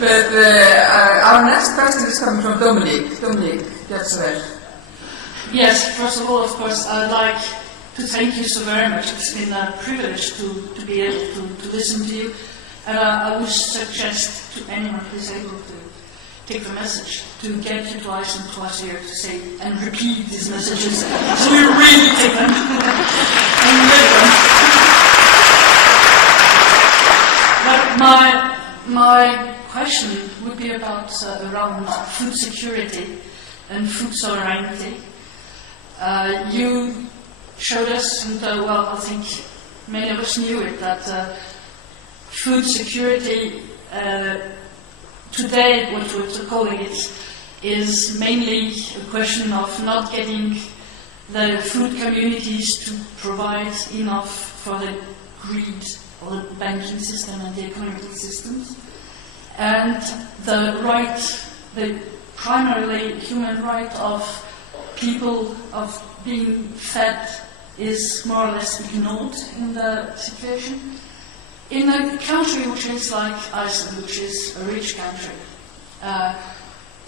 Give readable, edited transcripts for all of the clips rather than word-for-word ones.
But our next question is coming from Dominique. Dominique, that's right. Yes, first of all, of course, I'd like to thank you so very much. It's been a privilege to be able to listen to you. And I would suggest to anyone who is able to take the message to get you twice and twice a year to say and repeat these messages so we really take them and live them. But my question would be about around food security and food sovereignty. You showed us, and well, I think many of us knew it, that food security today, what we're calling it, is mainly a question of not getting the food communities to provide enough for the greed of the banking system and the economic systems. And the primarily human right of people of being fed is more or less ignored in the situation. In a country which is like Iceland, which is a rich country,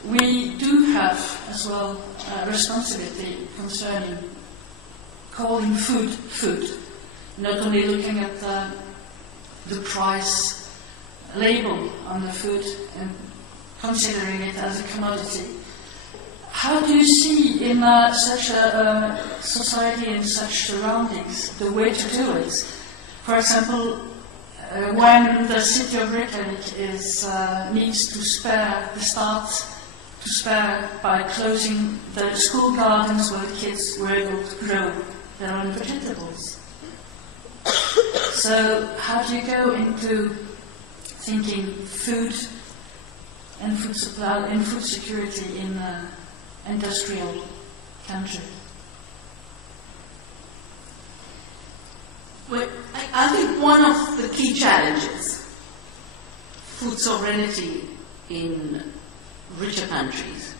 we do have as well responsibility concerning calling food food, not only looking at the price label on the food and considering it as a commodity. How do you see in such a society, in such surroundings, the way to do it? For example, when the city of Reykjavik needs to spare the start to spare by closing the school gardens where the kids were able to grow their own vegetables. So how do you go into thinking food and food supply and food security in an industrial country? Well, I think one of the key challenges, food sovereignty in richer countries,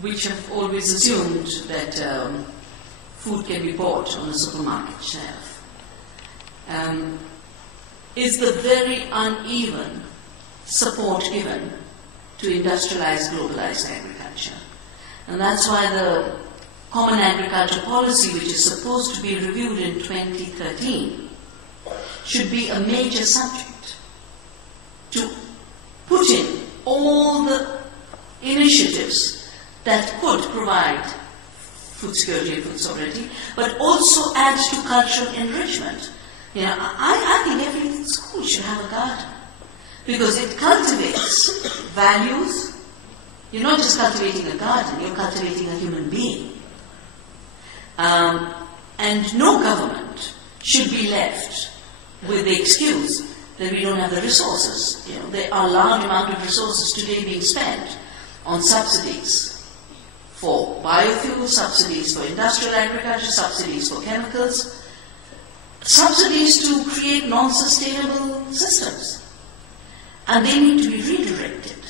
which have always assumed that food can be bought on a supermarket shelf, is the very uneven support given to industrialized, globalized agriculture. And that's why the Common Agriculture Policy, which is supposed to be reviewed in 2013, should be a major subject to put in all the initiatives that could provide food security and food sovereignty, but also add to cultural enrichment. You know, I think every school should have a garden because it cultivates values. You're not just cultivating a garden, you're cultivating a human being. And no government should be left with the excuse that we don't have the resources. You know, there are a large amount of resources today being spent on subsidies for biofuel, subsidies for industrial agriculture, subsidies for chemicals, subsidies to create non-sustainable systems. And they need to be redirected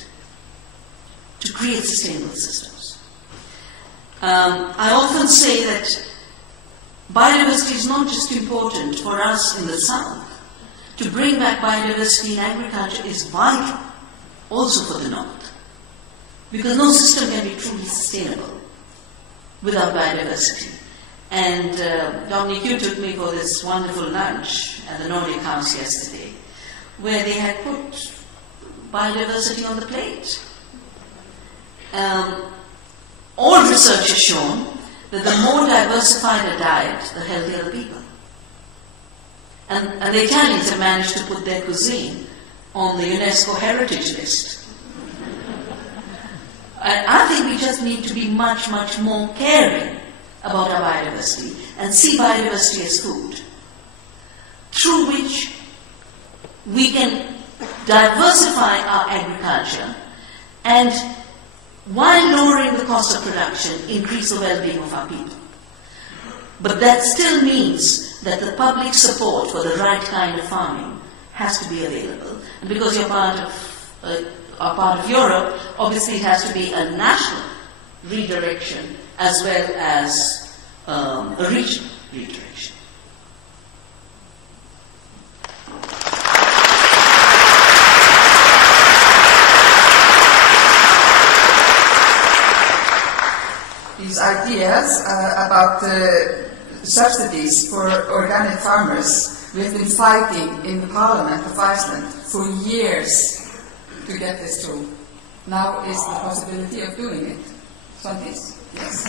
to create sustainable systems. I often say that biodiversity is not just important for us in the south. To bring back biodiversity in agriculture is vital also for the north. Because no system can be truly sustainable without biodiversity. And Dominique, you took me for this wonderful lunch at the Nordic House yesterday, where they had put biodiversity on the plate. All research has shown that the more diversified a diet, the healthier the people. And the Italians have managed to put their cuisine on the UNESCO heritage list. I think we just need to be much, much more caring about our biodiversity and see biodiversity as food, through which we can diversify our agriculture and, while lowering the cost of production, increase the well-being of our people. But that still means that the public support for the right kind of farming has to be available. And because you're part of Europe, obviously it has to be a national redirection as well as a regional redirection. ideas about subsidies for organic farmers. We have been fighting in the Parliament of Iceland for years to get this through. Now is the possibility of doing it. Svandís, yes.